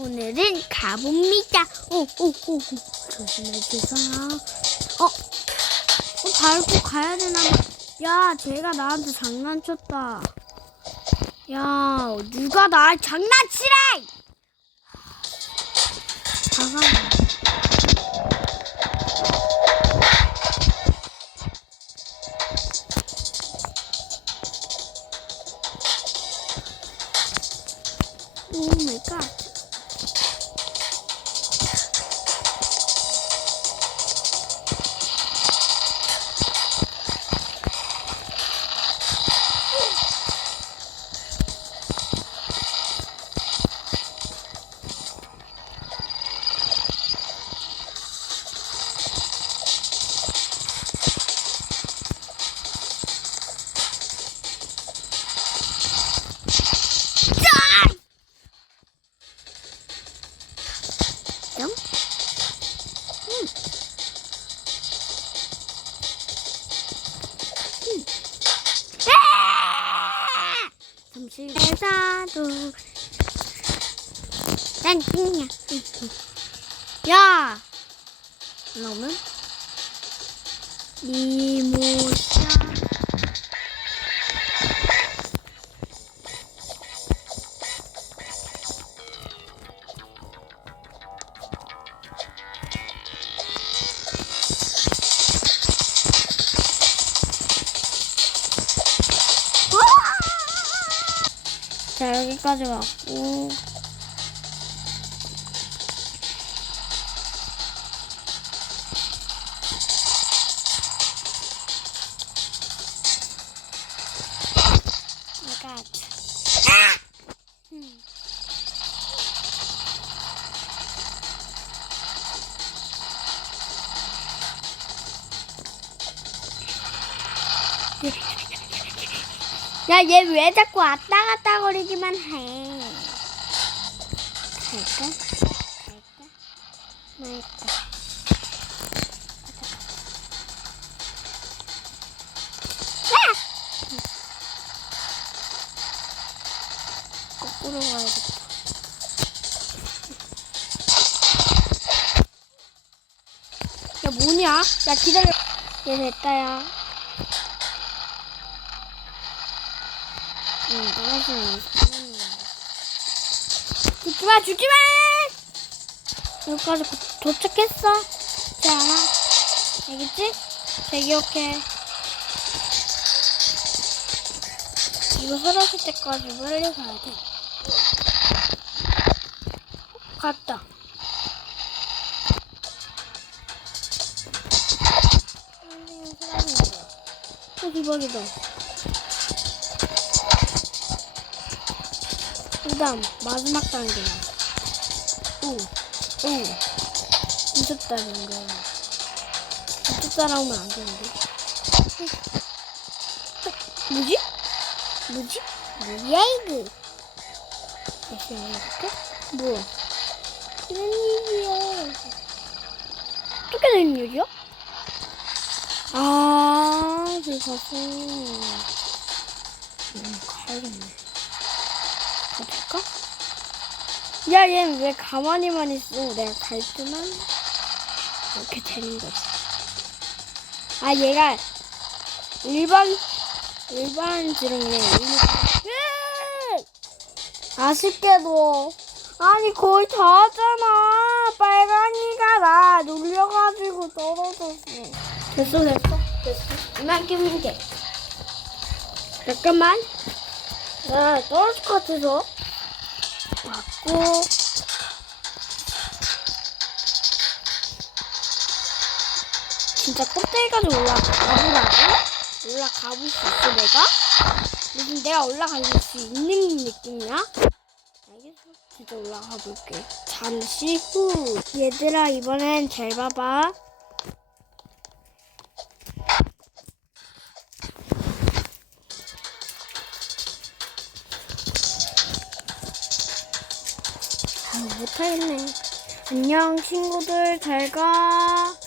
오늘은 가봅니다. 오, 오. 조심해주세요. 어, 어, 밟고 가야 되나? 봐. 야, 쟤가 나한테 장난쳤다. 야, 누가 날 장난치래! 뿅. 음. 음. 아! 잠시 회사도 난. 응, 응. 야, 너는 이모자. 자 여기까지 왔고 아! 음. 야, 얘 왜 자꾸 왔다 갔다 거리기만 해? 갈까? 갈까? 말까? 아! 야, 뭐냐? 야, 기다려. 얘 됐다, 야. 응, 나가서 죽지 마, 죽지 마! 여기까지 도- 도착했어. 자, 알겠지? 자, 기억해. 이거 쓰러질 때까지 빨리 가야 돼. 갔다. 어, 대박이다. 그 다음 마지막 단계야. 오, 오. 무섭다는 거. 이쪽 따라오면 안 되는데. 뭐지? 뭐지? 뭐야 이거? 다시 해볼까? 뭐야? 이런 일이야. 어떻게 된 일이야? 아, 가서. 음, 가야겠네. 어떨까? 야, 얘는 왜 가만히만 있어? 내가 갈 때만 이렇게 되는 거지. 아, 얘가 일반 일반 지렁이네. 으악! 아쉽게도 아니 거의 다 왔잖아. 빨강이가 나 놀려가지고 떨어졌어. 됐어, 됐어, 됐어. 이만큼은 돼. 잠깐만. 나 떨어질 것 같아서 왔고 진짜 꼭대기까지 올라가보라고? 올라가볼 수 있어 내가? 무슨 내가 올라갈 수 있는 느낌이야? 알겠어 진짜 올라가 볼게 잠시 후 얘들아 이번엔 잘 봐봐 못하겠네. 안녕, 친구들. 잘 가.